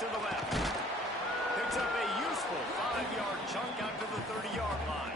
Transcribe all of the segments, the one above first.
to the left. Picks up a useful 5-yard chunk out to the 30-yard line.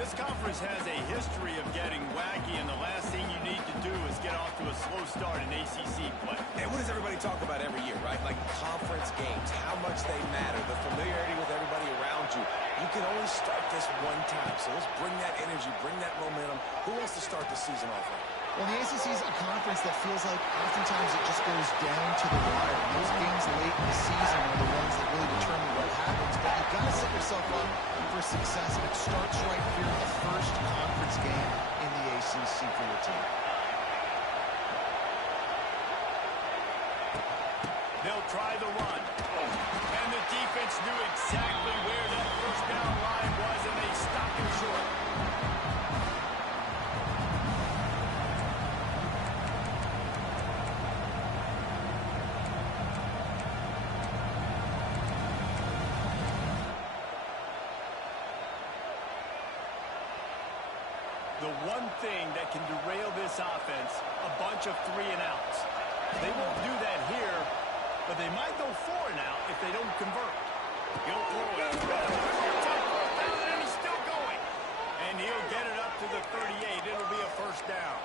This conference has a history of getting wacky, and the last thing you need to do is get off to a slow start in ACC play. And what does everybody talk about every year, right? Like conference games, how much they matter, the familiarity with everybody around you. You can only start this one time, so let's bring that energy, bring that momentum. Who wants to start the season off right? Well, the ACC is a conference that feels like oftentimes it just goes down to the wire. Those games late in the season are the ones that really determine what happens. But you've got to set yourself up for success, and it starts right here in the first conference game in the ACC for your team. They'll try the run. And the defense knew exactly where that first down line was, and they stopped him short. The one thing that can derail this offense, a bunch of 3-and-outs. They won't do that here, but they might go 4-and-out if they don't convert. He'll throw it. And he's still going. And he'll get it up to the 38. It'll be a first down.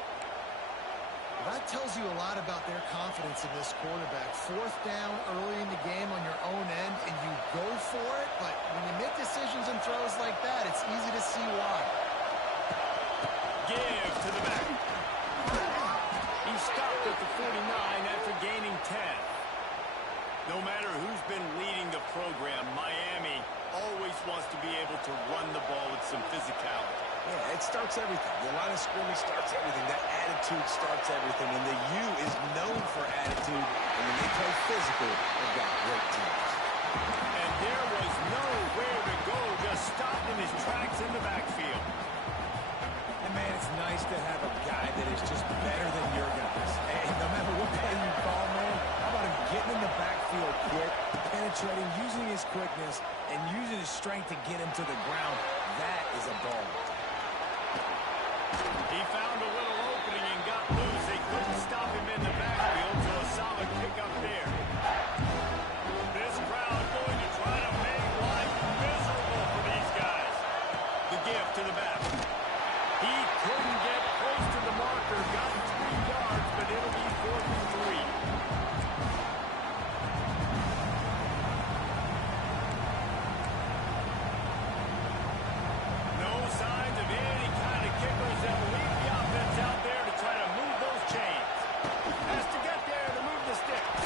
Well, that tells you a lot about their confidence in this quarterback. Fourth down early in the game on your own end, and you go for it. But when you make decisions and throws like that, it's easy to see why. Give to the back. He stopped at the 49 after gaining 10. No matter who's been leading the program, Miami always wants to be able to run the ball with some physicality. Yeah, it starts everything. The line of scrimmage starts everything. That attitude starts everything. And the U is known for attitude. And when they play physical, they've got great teams. And there was nowhere to go, just stopped in his tracks in the backfield. And man, it's nice to have a guy that is just better than your guys. And no matter what play you call, man, how about him getting in the backfield quick, penetrating, using his quickness, and using his strength to get him to the ground? That is a ball. He found a little opening and got loose. They couldn't stop him in the backfield, so a solid pickup there. This crowd going to try to make life miserable for these guys. The give to the back. He couldn't get close to the marker, got 3 yards, but it'll be 4th and 3. No signs of any kind of kickers that will leave the offense out there to try to move those chains. Has to get there to move the sticks.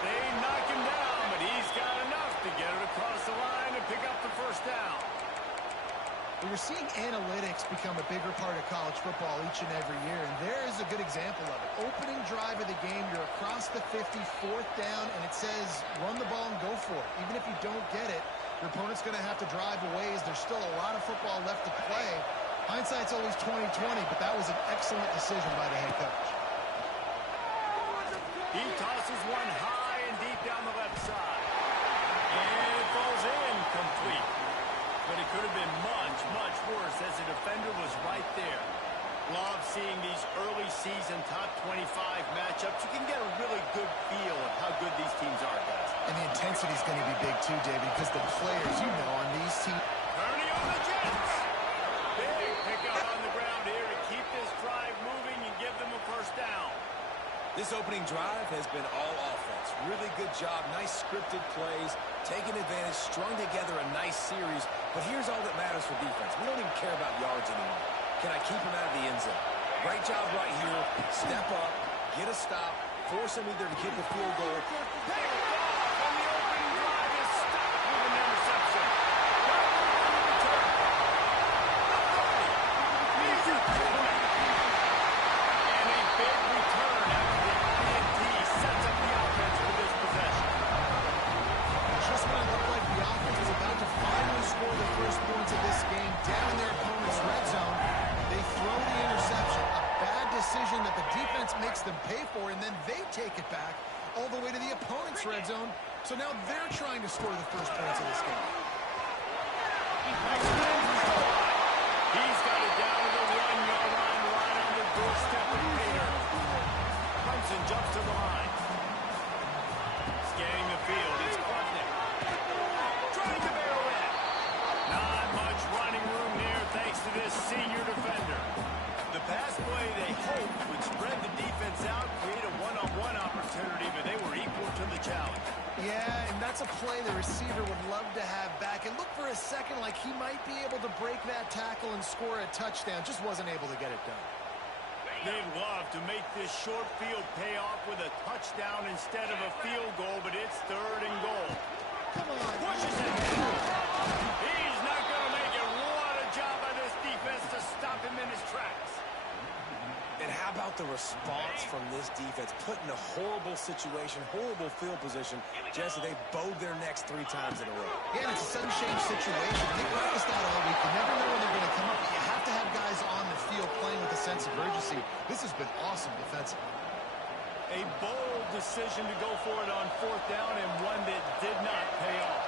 They knock him down, but he's got enough to get it across the line and pick up the first down. Well, you're seeing analytics become a bigger part of college football each and every year, and there is a good example of it. Opening drive of the game, you're across the 50, 4th down, and it says run the ball and go for it. Even if you don't get it, your opponent's going to have to drive away as there's still a lot of football left to play. Hindsight's always 20/20, but that was an excellent decision by the head coach. He tosses one high and deep down the left side. And it falls in complete. But it could have been much, much worse as the defender was right there. Love seeing these early season top 25 matchups. You can get a really good feel of how good these teams are, guys. And the intensity is going to be big too, David, because the players, you know, on these teams. Ernie on the Jets. Big pickup on the ground here to keep this drive moving and give them a first down. This opening drive has been all offense. Really good job, nice scripted plays, taking advantage, strung together a nice series. But here's all that matters for defense. We don't even care about yards anymore. Can I keep him out of the end zone? Great job right here. Step up, get a stop, force him either to kick a field goal. Picked off, and the opening drive is stopped with an interception. Easy play. And a big return after the INT sets up the offense for this possession. Just when it looked like the offense was about to finally score the first points of this game down in their opponent's red zone, they throw the interception. A bad decision that the defense makes them pay for, and then they take it back all the way to the opponent's red zone. So now they're trying to score the first points of this game. He's got it down to the 1-yard line right on the doorstep of Peter. Clemson jumps to the line. scanning the field. It's Clemson. Trying to barrel in. Not much running room there thanks to this senior defender. The pass play they hoped would spread the defense out, create a one-on-one opportunity, but they were equal to the challenge. Yeah, and that's a play the receiver would love to have back. And look for a second like he might be able to break that tackle and score a touchdown. Just wasn't able to get it done. They'd love to make this short field pay off with a touchdown instead of a field goal, but it's 3rd and goal. Come on. Pushes it. He's not going to make it. What a job by this defense to stop him in his tracks. And how about the response from this defense? Put in a horrible situation, horrible field position. Jesse, they bowed their necks 3 times in a row. Yeah, and it's a sudden change situation. They practice that all week. You never know when they're going to come up. But you have to have guys on the field playing with a sense of urgency. This has been awesome defensively. A bold decision to go for it on 4th down and one that did not pay off.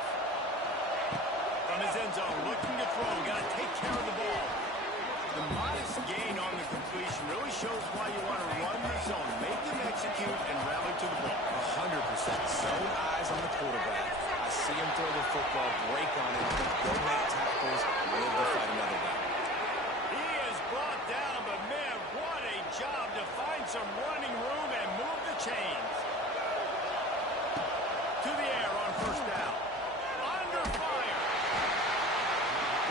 From his end zone, looking to throw. Got to take care of the ball. The modest gain on the completion really shows why you want to run the zone, make them execute, and rally to the ball. 100%. Zone eyes on the quarterback. I see him throw the football, break on him, go make tackles, live to fight another down. He is brought down, but man, what a job to find some running room and move the chains. To the air on 1st down. Under fire.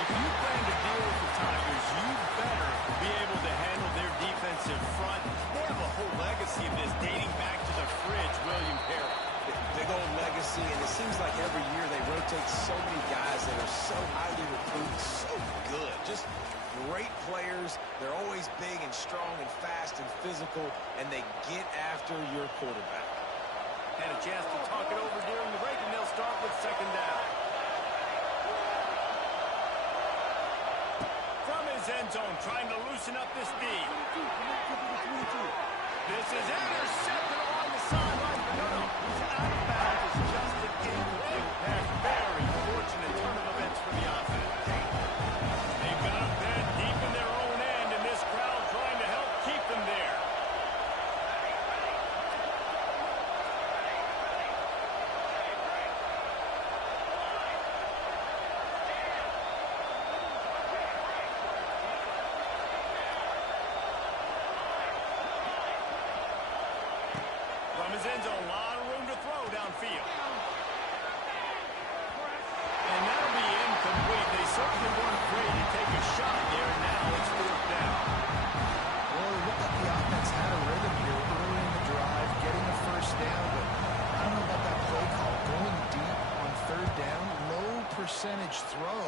If you plan to deal with the Tigers, you better be able to handle their defensive front. They have a whole legacy of this dating back to the fridge, William Perry. Big old legacy, and it seems like every year they rotate so many guys that are so highly recruited, so good. Just great players. They're always big and strong and fast and physical, and they get after your quarterback. Had a chance to talk it over during the break, and they'll start with 2nd down. From his end zone, trying to loosen up this D. This is intercepted along the sideline. No, he's out of bounds. It's just an incomplete pass. Very fortunate turn of events for the offense. They've got a bed deep in their own end, and this crowd trying to help keep them there. From his end zone, a lot of room to throw downfield. And that'll be incomplete. They certainly weren't afraid to take a shot there, and now it's 4th down. Well, it looked like the offense had a rhythm here early in the drive, getting the 1st down, but I don't know about that play call. Going deep on 3rd down, low percentage throw.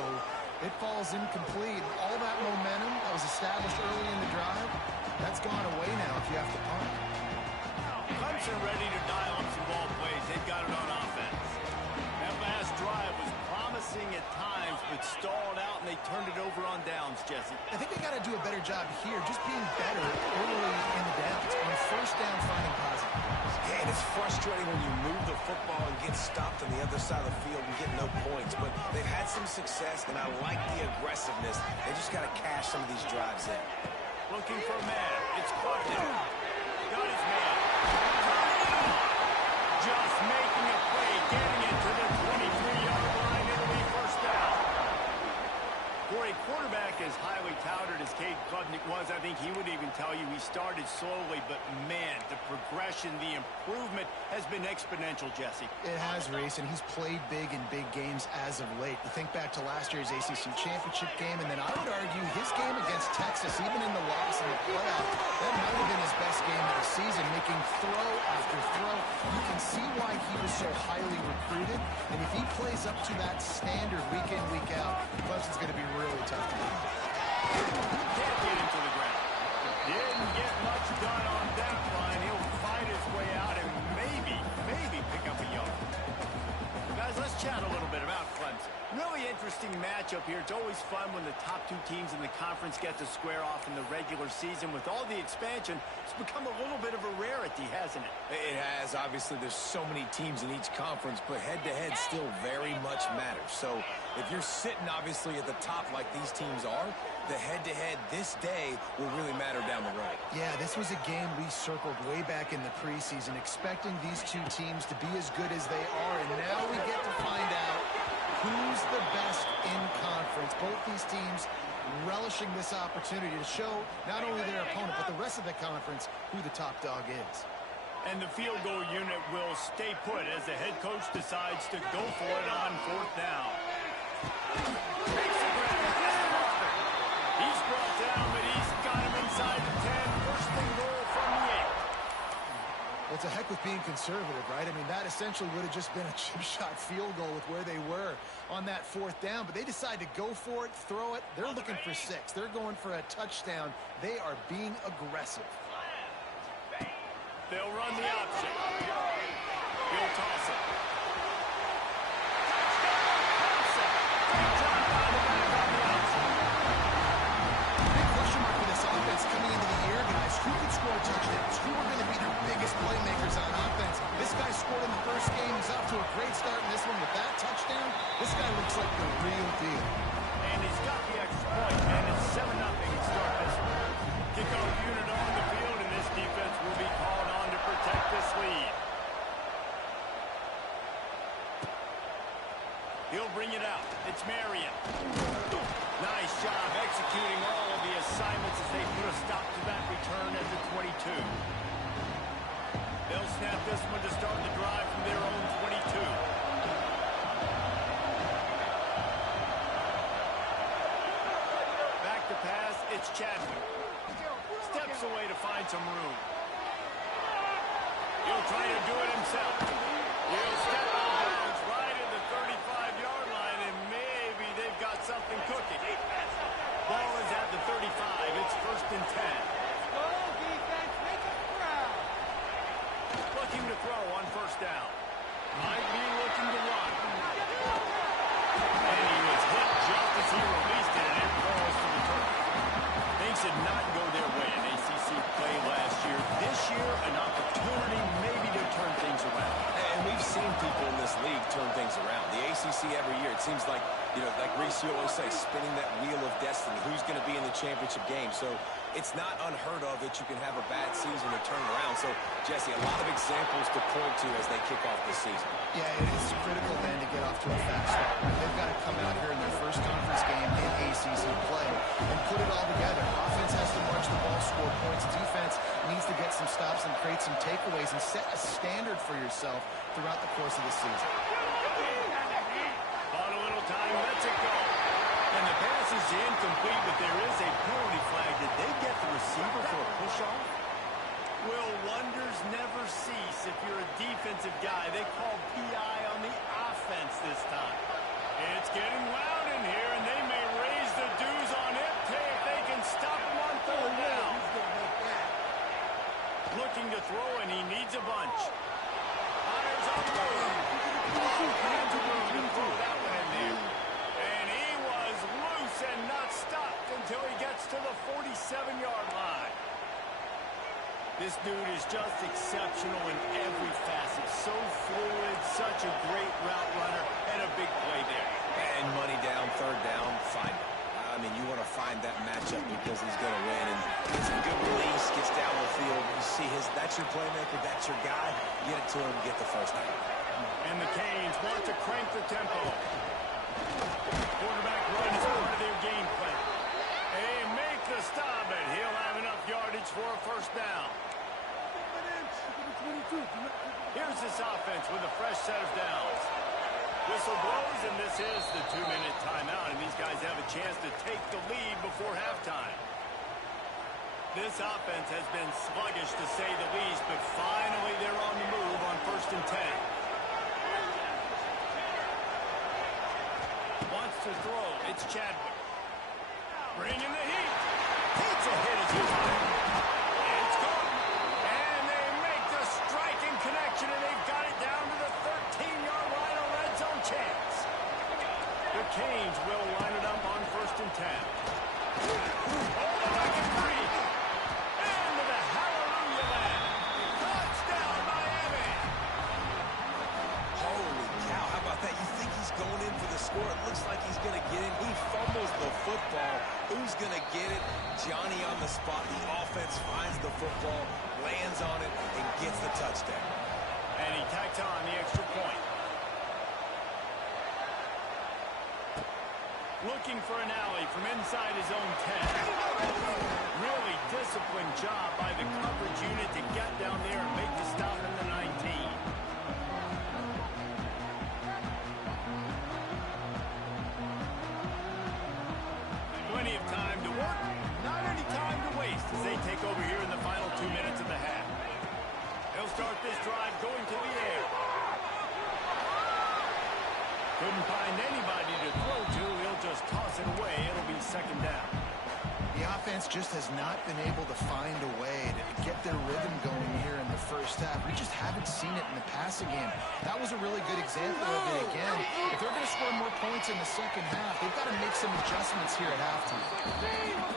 It falls incomplete. All that momentum that was established early in the drive, that's gone away now if you have to punt. Clemson ready to dial up some ball plays. They've got it on offense. That last drive was promising at times, but stalled out, and they turned it over on downs, Jesse. I think they got to do a better job here, just being better early in the downs. On 1st down, finding positive. Yeah, and it's frustrating when you move the football and get stopped on the other side of the field and get no points. But they've had some success, and I like the aggressiveness. They just got to cash some of these drives in. Looking for a man. It's Clemson. Got his man. Just making a play, getting it to the 23-yard line. It'll be 1st down. For a quarterback as highly touted as Cade Klubnik was, I think he would even tell you he started slowly, but man, the progression, the improvement has been exponential, Jesse. It has, Reese, and he's played big in big games as of late. You think back to last year's ACC championship game, and then I would argue his game against Texas, even in the loss in the playoff, that might have been his best game of the season, making throw after throw. You can see why he was so highly recruited, and if he plays up to that standard week in, week out, Clemson's going to be really tough to beat. Can't get him to the ground. Didn't get much done on that line. He'll fight his way out and maybe pick up a yard. Guys, let's chat a little bit about Clemson. Really interesting matchup here. It's always fun when the top 2 teams in the conference get to square off in the regular season. With all the expansion, it's become a little bit of a rarity, hasn't it? It has. Obviously, there's so many teams in each conference, but head-to-head still very much matters. So If you're sitting, obviously, at the top like these teams are, the head-to-head this day will really matter down the road. Yeah, this was a game we circled way back in the preseason, expecting these two teams to be as good as they are, and now we get to find out who's the best in conference. Both these teams relishing this opportunity to show not only their opponent, but the rest of the conference who the top dog is. And the field goal unit will stay put as the head coach decides to go for it on 4th down. He's brought down, but he's got him inside the 10. First and goal from the 8. Well, it's a heck with being conservative, right? I mean, that essentially would have just been a chip shot field goal with where they were on that 4th down. But they decide to go for it, throw it. They're looking for 6. They're going for a touchdown. They are being aggressive. They'll run the option. He'll toss it. Big question mark for this offense coming into the year, guys. Who could score touchdowns? Who are going to be their biggest playmakers on offense? This guy scored in the first game. He's off to a great start in this one with that touchdown. This guy looks like the real deal. And he's got the extra point, and it's 7-0 to start this one. Kickoff unit on the field, and this defense will be called on to protect this lead. He'll bring it out. It's Marion. Nice job executing all of the assignments as they put a stop to that return at the 22. They'll snap this one to start the drive from their own 22. Back to pass, it's Chadwick. Steps away to find some room. He'll try to do it himself. He'll step out of bounds right at the 35-yard line, and maybe they've got something cooking. Ball is at the 35. It's 1st and 10. Looking to throw on 1st down. Might be looking to run. And he was hit just as he released it, and it falls to the turf. Things did not go their way in ACC play last year. This year, an opportunity maybe to turn things around. And we've seen people in this league turn things around. The ACC every year, it seems like, like Reese, you always say, spinning that wheel of destiny. Who's going to be in the championship game? So it's not unheard of that you can have a bad season to turn around. So, Jesse, a lot of examples to point to as they kick off this season. Yeah, it is critical then to get off to a fast start. They've got to come out here in their first conference game in ACC play and put it all together. Offense has to march the ball, score points. Defense needs to get some stops and create some takeaways and set a standard for yourself throughout the course of the season. Bought a little time, lets it go. And the pass is incomplete, but there is a penalty flag. Did they get the receiver for a push-off? Will wonders never cease if you're a defensive guy. They call PI on the offense this time. It's getting loud in here, and they may raise the dues on it if they can stop him on 3rd down. Looking to throw, and he needs a bunch. Fires on the move. Hands room to throw that one in there. And he was loose and not stopped until he gets to the 47-yard line. This dude is just exceptional in every facet. So fluid, such a great route runner, and a big play there. And money down, 3rd down, find it. I mean, you want to find that matchup because he's going to win. And it's a good release, gets down the field. You see that's your playmaker, that's your guy. Get it to him, get the 1st down. And the Canes want to crank the tempo. Quarterback run is part of their game plan. They make the stop, and he'll have enough yardage for a 1st down. Here's this offense with a fresh set of downs. Whistle blows, and this is the 2-minute timeout, and these guys have a chance to take the lead before halftime. This offense has been sluggish, to say the least, but finally they're on the move on 1st and 10. Wants to throw. It's Chadwick. Bringing the heat. Takes a hit as he's fired. It's gone. And they make the striking connection, and they've got it down to the 13-yard line, a red zone chance. The Canes will line it up on 1st and 10. Oh, back and free. And to the hallelujah land. Touchdown, Miami. Holy cow, how about that? You think he's going in for the score. It looks like he's The offense finds the football, lands on it, and gets the touchdown. And he tacks on the extra point. Looking for an alley from inside his own 10. Really disciplined job by the coverage unit to get down there and make the stop at the 19. Plenty of time to work, not any time to waste as they take over here in the final 2 minutes of the half. They'll start this drive going to the air. Couldn't find anybody to throw to. He'll just toss it away. It'll be second down. The offense just has not been able to find a way to get their rhythm going here in the first half. We just haven't seen it in the passing game. That was a really good example of it again. If they're going to score more points in the second half, they've got to make some adjustments here at halftime.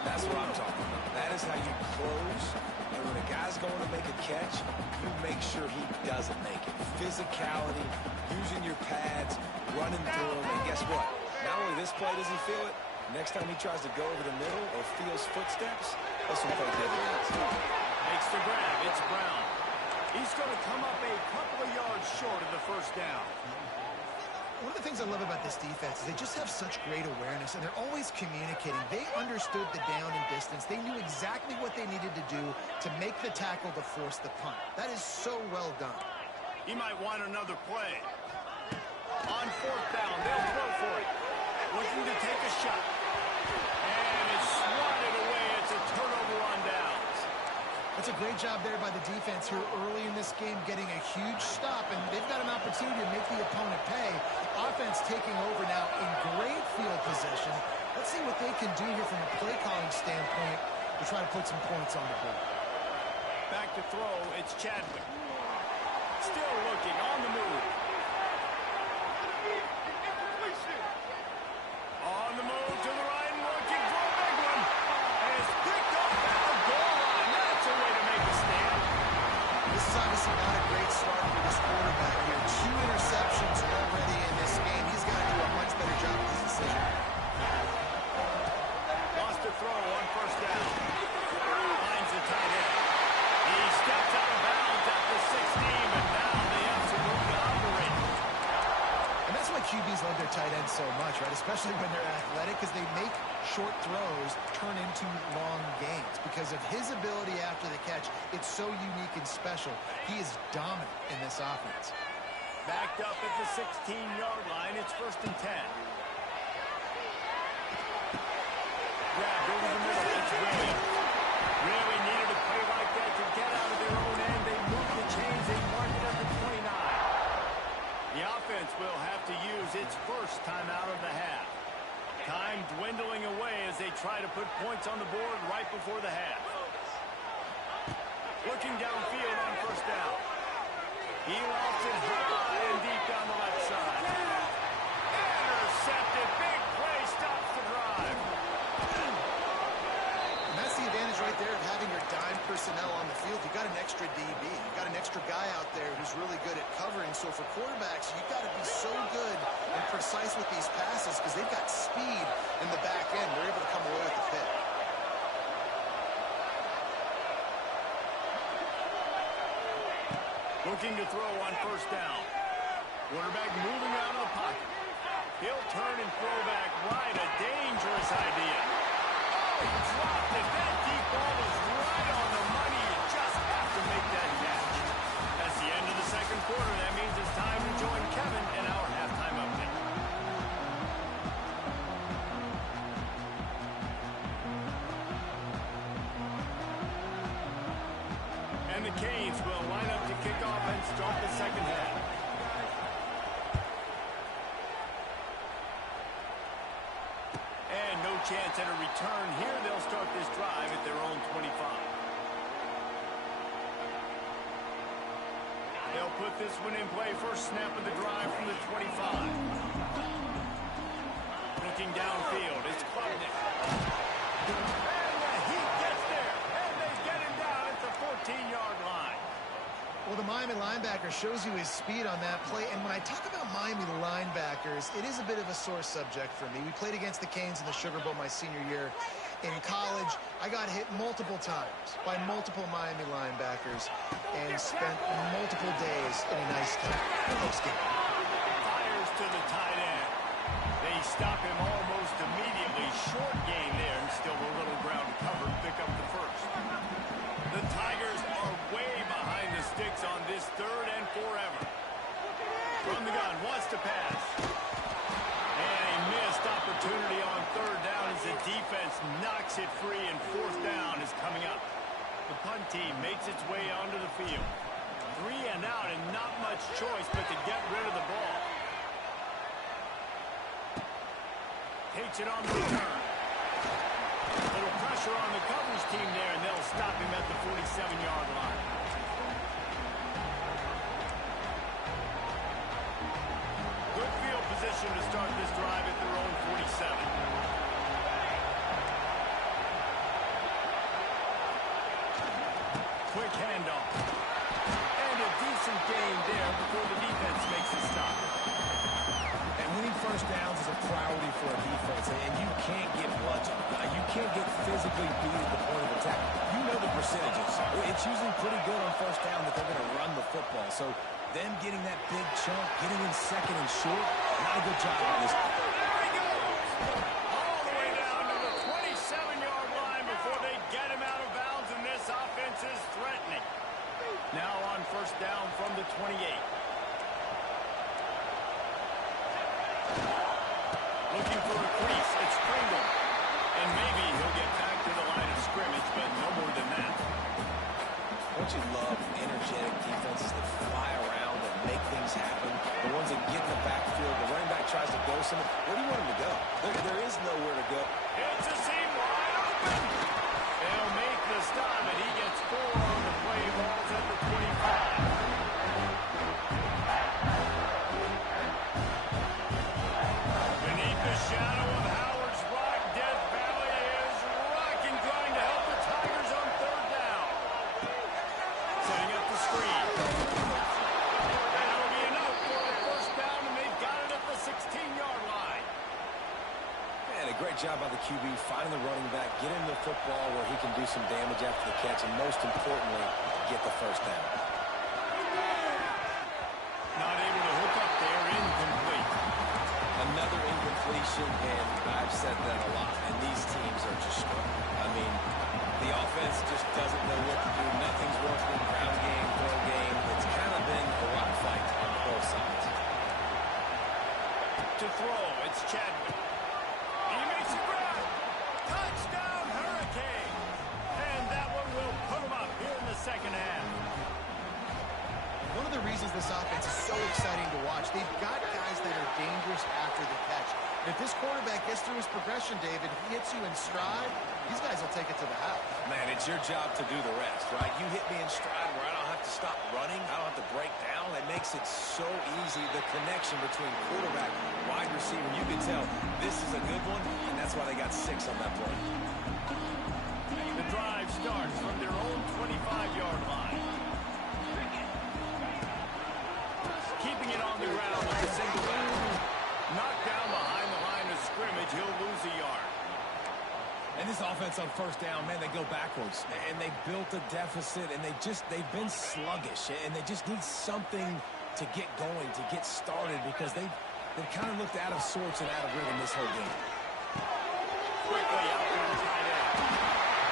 That's what I'm talking about. That is how you close. And when a guy's going to make a catch, you make sure he doesn't make it. Physicality, using your pads, running through him. And guess what? Not only this play does he feel it, next time he tries to go over the middle or feels footsteps, this will play dividends. Makes the grab. It's Brown. He's going to come up a couple of yards short of the first down. One of the things I love about this defense is they just have such great awareness, and they're always communicating. They understood the down and distance. They knew exactly what they needed to do to make the tackle to force the punt. That is so well done. He might want another play. On fourth down, they'll throw for it. Looking to take a shot. And it's swatted away. It's a turnover on downs. That's a great job there by the defense here early in this game, getting a huge stop, and they've got an opportunity to make the opponent pay. Offense taking over now in great field possession. Let's see what they can do here from a play calling standpoint to try to put some points on the board. Back to throw, it's Chadwick. Still looking, on the move. On the move to the right, looking for a big one. And it's picked up at the goal line. That's a way to make a stand. This is obviously not a great start for this quarterback here. 2 interceptions already in this game. He's got to do a much better job with his decision. Lost a throw on first down. Finds the tight end. He steps out of bounds at the 16, but now they have some room to operate. And that's why QBs love their tight ends so much, right? Especially when they're athletic, because they make short throws turn into long gains. Because of his ability after the catch, it's so unique and special. He is dominant in this offense. Backed up at the 16-yard line. It's first and 10. Grabbed over the middle. It's Williams. Really needed a play like that to get out of their own end. They moved the chains. They marked it at the 29. The offense will have to use its first timeout of the half. Time dwindling away as they try to put points on the board right before the half. Looking downfield on first down. He lofts it high and deep down the left side. Intercepted. Big play stops the drive. And that's the advantage right there of having your dime personnel on the field. You've got an extra DB. You've got an extra guy out there who's really good at covering. So for quarterbacks, you've got to be so good and precise with these passes because they've got speed in the back end. They're able to come away with the pick. Looking to throw on first down. Quarterback moving out of the pocket. He'll turn and throw back right. A dangerous idea. Oh, he dropped it. That deep ball was right on the money. You just have to make that catch. That's the end of the second quarter. That means it's time to join Kevin in our halftime update. And the Canes will line up to kick off and start the second half. And no chance at a return here. They'll start this drive at their own 25. They'll put this one in play. First snap of the drive from the 25. Looking downfield. It's Klubnik. And he gets there. And they get him down at the 14-yard line. Well, the Miami linebacker shows you his speed on that play. And when I talk about Miami linebackers, it is a bit of a sore subject for me. We played against the Canes in the Sugar Bowl my senior year in college. I got hit multiple times by multiple Miami linebackers and spent multiple days in a nice time post-game. Fires to the tight end. They stop him almost immediately. Short gain there, and still a little ground cover to pick up the first. The Tigers are way behind the sticks on this third and forever. From the gun, wants to pass. And a missed opportunity on third down as the defense knocks it free, and fourth down is coming up. The punt team makes its way onto the field. 3 and out, and not much choice but to get rid of the ball. Takes it on the return. A little pressure on the coverage team there, and they'll stop him at the 47-yard line. Good field position to start this drive at their own 47. Quick handoff. And a decent gain there before the defense makes a stop. And winning first downs is a priority for a defense, and you can't get bludgeoned. You can't get physically beat at the point of attack. You know the percentages. It's usually pretty good on first down that they're going to run the football. So them getting that big chunk, getting in second and short, not a good job on this. There he goes! All the way down to the 27-yard line before they get him out of bounds, and this offense is threatening. Now on first down from the 28. Looking for a crease. It's Pringle. And maybe he'll get back to the line of scrimmage, but no more than that. Don't you love energetic defenses that fly around and make things happen? The ones that get in the backfield, the running back tries to go somewhere. Where do you want him to go? There is nowhere to go. It's a seam wide open. They'll make the stop, and he gets 4 on the play. Balls at the 25. Beneath the shadow of Howard's Rock, Death Valley is rocking, trying to help the Tigers on third down. Setting up the screen. That'll be enough for a first down, and they've got it at the 16-yard line. Man, a great job by the QB, finding the running back, getting the football where he can do some damage after the catch, and most importantly, get the first down. Not able to hook up there, incomplete. Another incompletion, and I've said that a lot, and these teams are just struggling. I mean, the offense just doesn't know what to do. Nothing's working, ground game, throw game. It's kind of been a rock fight on both sides. To throw, it's Chadwick. He makes a grab. Touchdown, Hurricane. And that one will put him up here in the second half. One of the reasons this offense is so exciting to watch, they've got guys that are dangerous after the catch. If this quarterback gets through his progression, David, if he hits you in stride, these guys will take it to the house. Man, it's your job to do the rest, right? You hit me in stride where I don't have to stop running. I don't have to break down. It makes it so easy, the connection between quarterback, wide receiver. You can tell this is a good one, and that's why they got 6 on that play. The drive starts from their own 25-yard line. Keeping it on the ground with a single back. Knocked down behind the line of scrimmage. He'll lose a yard. And this offense on first down, man, they go backwards. And they built a deficit, and they've been sluggish. And they just need something to get going, to get started, because they've kind of looked out of sorts and out of rhythm this whole game. Quickly out to the tight end.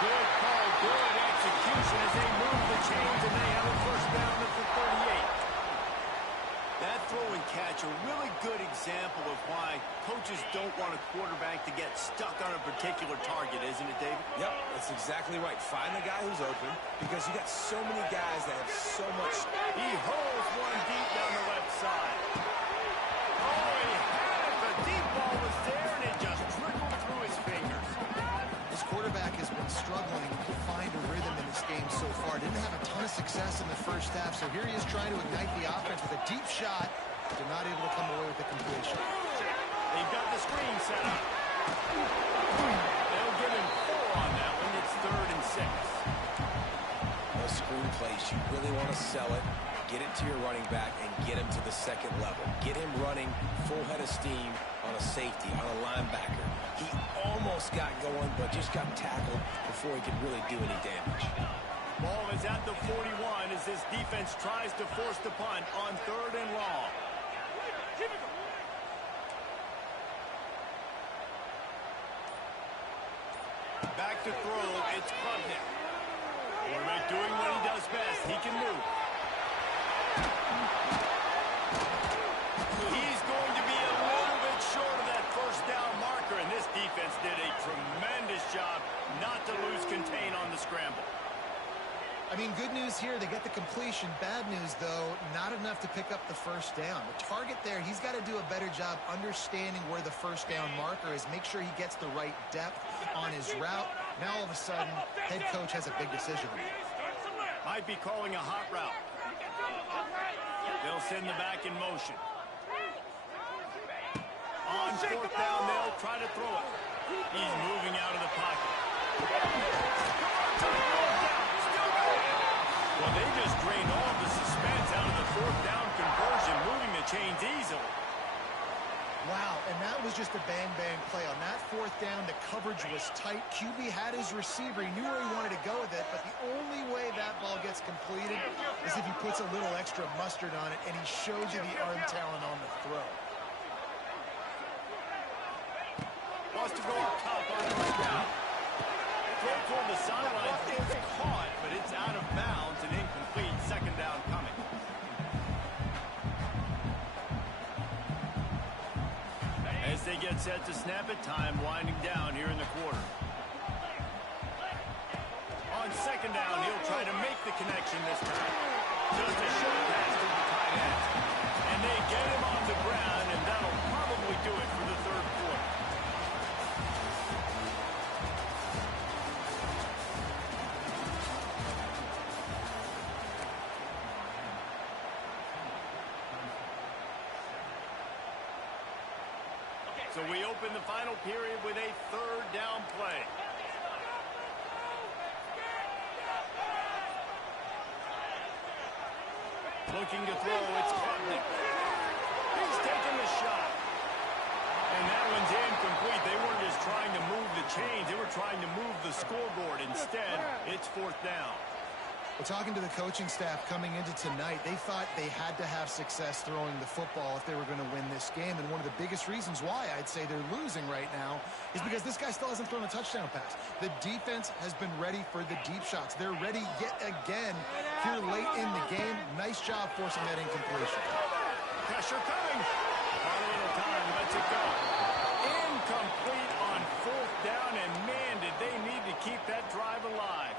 Good call, good execution as they move the chains, and they have a first down at the 38. That throw and catch, a really good example of why coaches don't want a quarterback to get stuck on a particular target, isn't it, David? Yep, that's exactly right. Find the guy who's open, because you got so many guys that have so much. He hurls one deep down the left side. Oh, he had it. The deep ball was there, and it just trickled through his fingers. This quarterback has been struggling to find a rhythm in this game so far. Didn't have a ton of success in the first half, so here he is trying to ignite the offense with a deep shot, but not able to come away with the completion. They've got the screen set up. They'll give him 4 on that one. It's 3rd and 6. Those screen plays is you really want to sell it, get it to your running back, and get him to the second level. Get him running full head of steam on a safety, on a linebacker. He almost got going, but just got tackled before he could really do any damage. Ball is at the 41 as this defense tries to force the punt on 3rd and long. Back to throw, it's Clemson. Quarterback doing what he does best. He can move. He's going to be a little bit short of that first down marker, and this defense did a tremendous job not to lose contain on the scramble. I mean, good news here, they get the completion. Bad news, though, not enough to pick up the first down. The target there, he's got to do a better job understanding where the first down marker is, make sure he gets the right depth on his route. Now, all of a sudden, head coach has a big decision to make. Might be calling a hot route. They'll send the back in motion. On 4th down, they'll try to throw it. He's moving out of the pocket. Well, they just drained all of the suspense out of the 4th down conversion, moving the chains easily. Wow, and that was just a bang-bang play. On that 4th down, the coverage was tight. QB had his receiver. He knew where he wanted to go with it, but the only way that ball gets completed is if he puts a little extra mustard on it, and he shows you the arm talent on the throw. Wants to go up top on 1st down. Throw toward the sideline. It's caught, but it's out of bounds and incomplete. 2nd down coming. As they get set to snap it, time winding down here in the quarter. On 2nd down, he'll try to make the connection this time. Just a short pass to the tight end. And they get him on the ground, and that'll probably do it for the 3rd quarter. So we open the final period with a 3rd down play. Looking to throw, it's Clemson. He's taking the shot. And that one's incomplete. They weren't just trying to move the chains. They were trying to move the scoreboard. Instead, it's 4th down. Well, talking to the coaching staff coming into tonight, they thought they had to have success throwing the football if they were going to win this game. And one of the biggest reasons why I'd say they're losing right now is because this guy still hasn't thrown a touchdown pass. The defense has been ready for the deep shots. They're ready yet again here late in the game. Nice job forcing that incompletion. Pressure coming. On a little time, lets it go. Incomplete on 4th down, and man, did they need to keep that drive alive.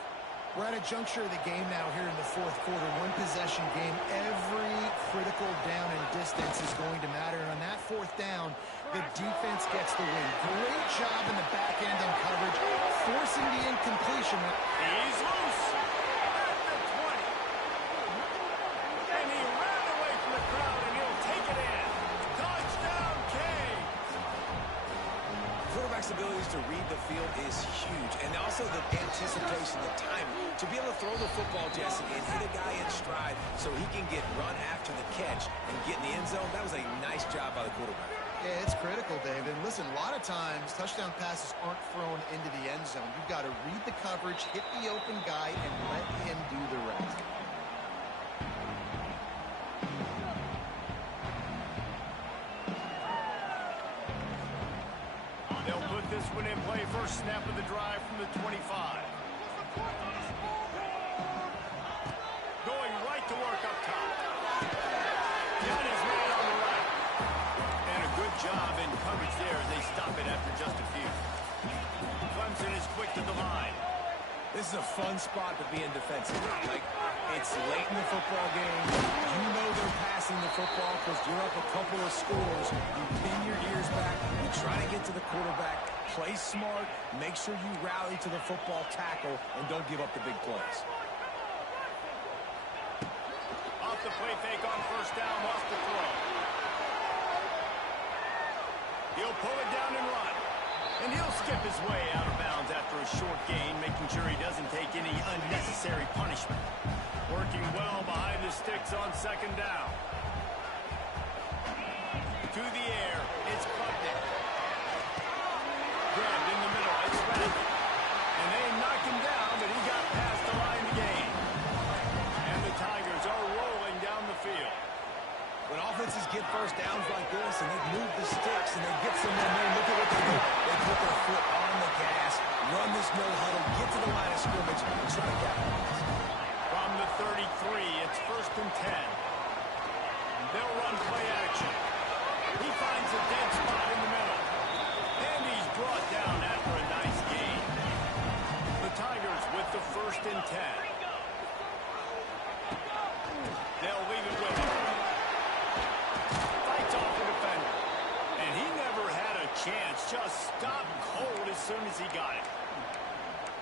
We're at a juncture of the game now here in the 4th quarter. One possession game. Every critical down and distance is going to matter. And on that 4th down, the defense gets the win. Great job in the back end on coverage, forcing the incompletion. He's loose at the 20. And he ran away from the crowd, and he'll take it in. Touchdown, Canes. Quarterback's abilities to read the field is huge, and also the anticipation, the timing. To be able to throw the football, Jesse, and hit a guy in stride so he can get run after the catch and get in the end zone, that was a nice job by the quarterback. Yeah, it's critical, Dave. And listen, a lot of times touchdown passes aren't thrown into the end zone. You've got to read the coverage, hit the open guy, and let him do the rest. They'll put this one in play. First snap of the drive from the 25. Going right to work up top. Got his man on the right. And a good job in coverage there as they stop it after just a few. Clemson is quick to the line. This is a fun spot to be in defensive. Like, it's late in the football game. You know they're passing the football because you're up a couple of scores. You pin your ears back. You try to get to the quarterback. Play smart. Make sure you rally to the football tackle and don't give up the big plays. Off the play fake on 1st down. Wants to throw. He'll pull it down and run. And he'll skip his way out of bounds after a short gain, making sure he doesn't take any unnecessary punishment. Working well behind the sticks on second down. To the air, it's Klubnik. Grabbed in the middle, it's Radley. And they knocked him down, but he got past the line to gain. And the Tigers are rolling down the field. When offenses get first downs like this and they move the sticks and they get some momentum, look at what they do. They put their foot on the gas, run this no huddle, get to the line of scrimmage, and try to capitalize. From the 33, it's 1st and 10. They'll run play action. He finds a dead spot in the middle. And he's brought down after a nice gain. The Tigers with the 1st and 10. They'll leave it with him. Fights off the defender. And he never had a chance. Just stopped cold as soon as he got it.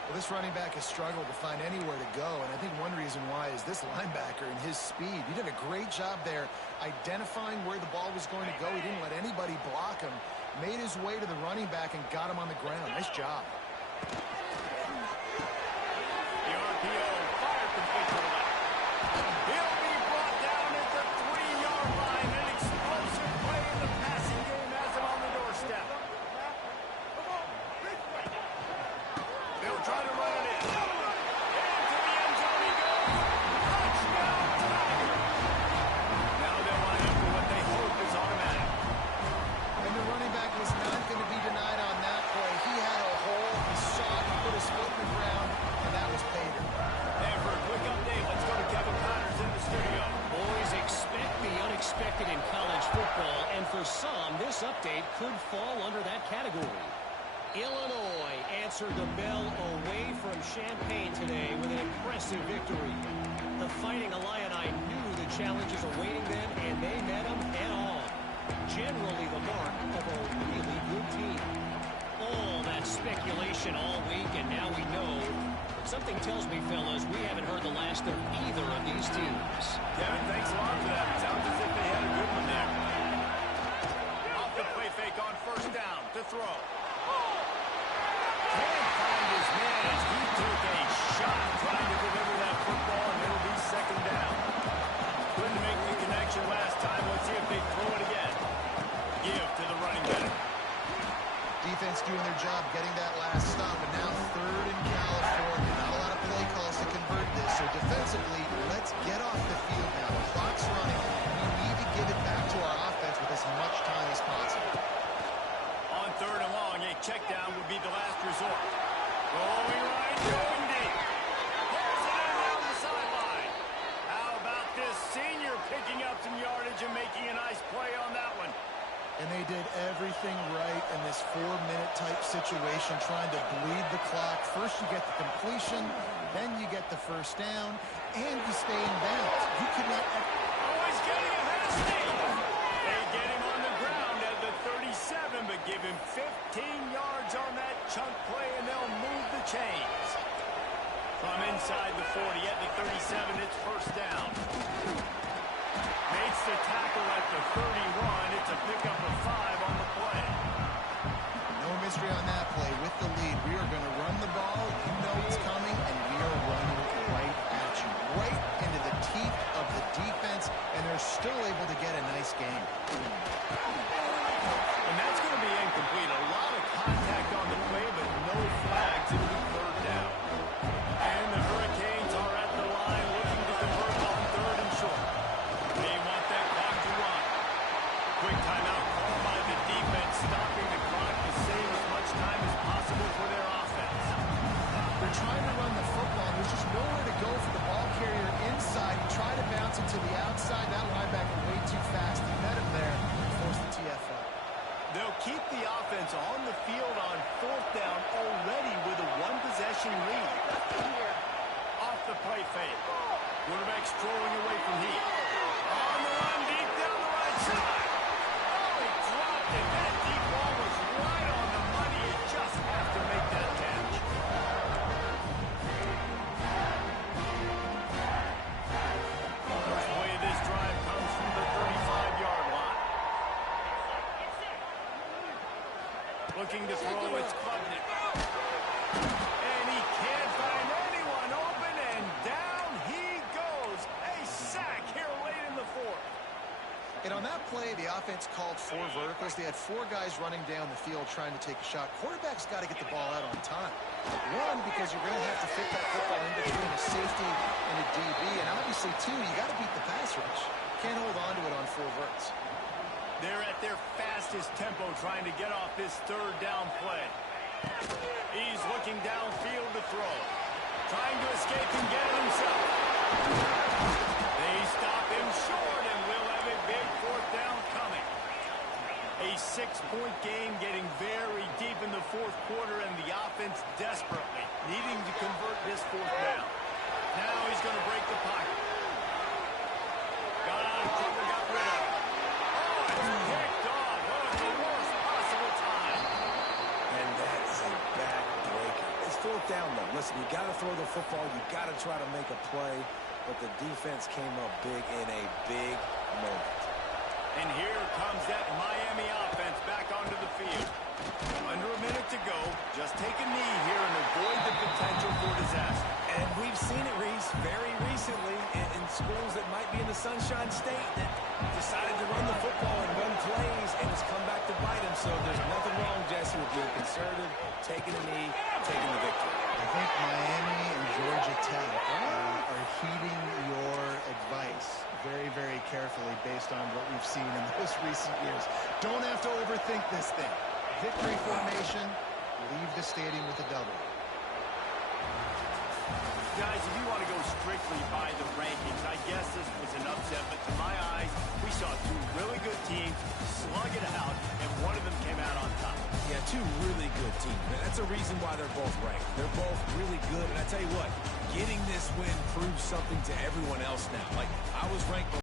Well, this running back has struggled to find anywhere to go, and I think one reason why is this linebacker and his speed. He did a great job there identifying where the ball was going to go. He didn't let anybody block him. Made his way to the running back and got him on the ground. Nice job. The RPO fired complete to the left. He'll be brought down at the 3-yard line. An explosive play in the passing game has him on the doorstep. They'll try to run it in. Into the end zone he goes. Touchdown, Tiger. Now they'll line up for what they hope is automatic. And the running back was not going to be denied on that play. He had a hole. He saw it. He put his foot in the ground, and that was pay dirt. And for a quick update, let's go to Kevin Connors in the studio. Boys, expect the unexpected in college football, and for some, this update could fall under that category. Illinois answered the bell away from Champaign today with an impressive victory. The Fighting Illini knew the challenges awaiting them, and they met them head-on. Generally the mark of a really good team. All that speculation all week, and now we know. Something tells me, fellas, we haven't heard the last of either of these teams. Kevin, thanks a lot for that. It sounds as if they had a good one there. Off the play fake on 1st down to throw. Can't find his man as he took a shot trying to deliver that football, and it'll be 2nd down. Couldn't make the connection last time. Let's see if they throw it again. Give to the running back. Defense doing their job getting that last stop, and now 3rd in California. Not a lot of play calls to convert this, so defensively, let's get off the field now. The clock's running. We need to give it back to our offense with as much time as possible. On 3rd and long, a check down would be the last resort. Rolling right, going deep. Pulls it in down the sideline. How about this senior picking up some yardage and making a nice play on that one? And they did everything right in this 4-minute type situation, trying to bleed the clock. First you get the completion, then you get the 1st down, and you stay in bounds. You could not... Always getting ahead of steam. They get him on the ground at the 37, but give him 15 yards on that chunk play, and they'll move the chains. From inside the 40 at the 37, it's 1st down. Makes the tackle at the 31. It's a pickup of 5 on the play. No mystery on that play. With the lead, we are going to run the ball. You know it's coming, and we are running right at you. Right into the teeth of the defense, and they're still able to get a nice game. And that's going to be incomplete. A lot of contact on the play, but no flags. It'll be 3rd down. And the Hurricanes are at the line looking to convert on 3rd and short. They want that clock to run. Quick timeout called by the defense, stopping the clock to save as much time as possible for their offense. They're trying to run the football. There's just nowhere to go for the ball carrier inside. He tried to bounce it to the outside. That linebacker way too fast. He met him there and forced the TFL. They'll keep the offense on the field on 4th down already with a 1-possession lead. Off the play fake. Quarterback strolling away from Heath. On the run, deep down the right side. Oh, he dropped it. That deep ball was right on the money. You just have to make that catch. First play of this drive comes from the 35-yard line. Looking to throw, it's Klubnik. And he can't find anyone open, and down he goes. play, the offense called 4 verticals. They had 4 guys running down the field trying to take a shot. Quarterback's got to get the ball out on time. One, because you're going to have to fit that football in between a safety and a DB. And obviously, 2, you got to beat the pass rush. Can't hold on to it on 4 verts. They're at their fastest tempo trying to get off this 3rd down play. He's looking downfield to throw. Trying to escape and get it himself. They stop him short, and we'll have a big 4th down coming. A 6-point game getting very deep in the 4th quarter, and the offense desperately needing to convert this 4th down. Now he's going to break the pocket. Got out of trouble, got rid of it. Oh, it's picked off. Oh, at the worst possible time. And that is a back-breaker. It's 4th down, though. Listen, you got to throw the football. You got to try to make a play. But the defense came up big in a big moment. And here comes that Miami offense back onto the field. Under a minute to go. Just take a knee here and avoid the potential for disaster. And we've seen it, Reese, very recently in schools that might be in the Sunshine State that decided to run the football and run plays, and it's come back to bite them. So there's nothing wrong, Jesse, with being conservative, taking a knee, taking the victory. I think Miami and Georgia Tech are heeding your advice very, very carefully based on what we've seen in those recent years. Don't have to overthink this thing. Victory formation, leave the stadium with a double. Guys, if you want to go strictly by the rankings, I guess this was an upset, but to my eyes, we saw 2 really good teams slug it out, and one of them came out on top. Yeah, 2 really good teams. That's a reason why they're both ranked. They're both really good, and I tell you what, getting this win proves something to everyone else now. Like, I was ranked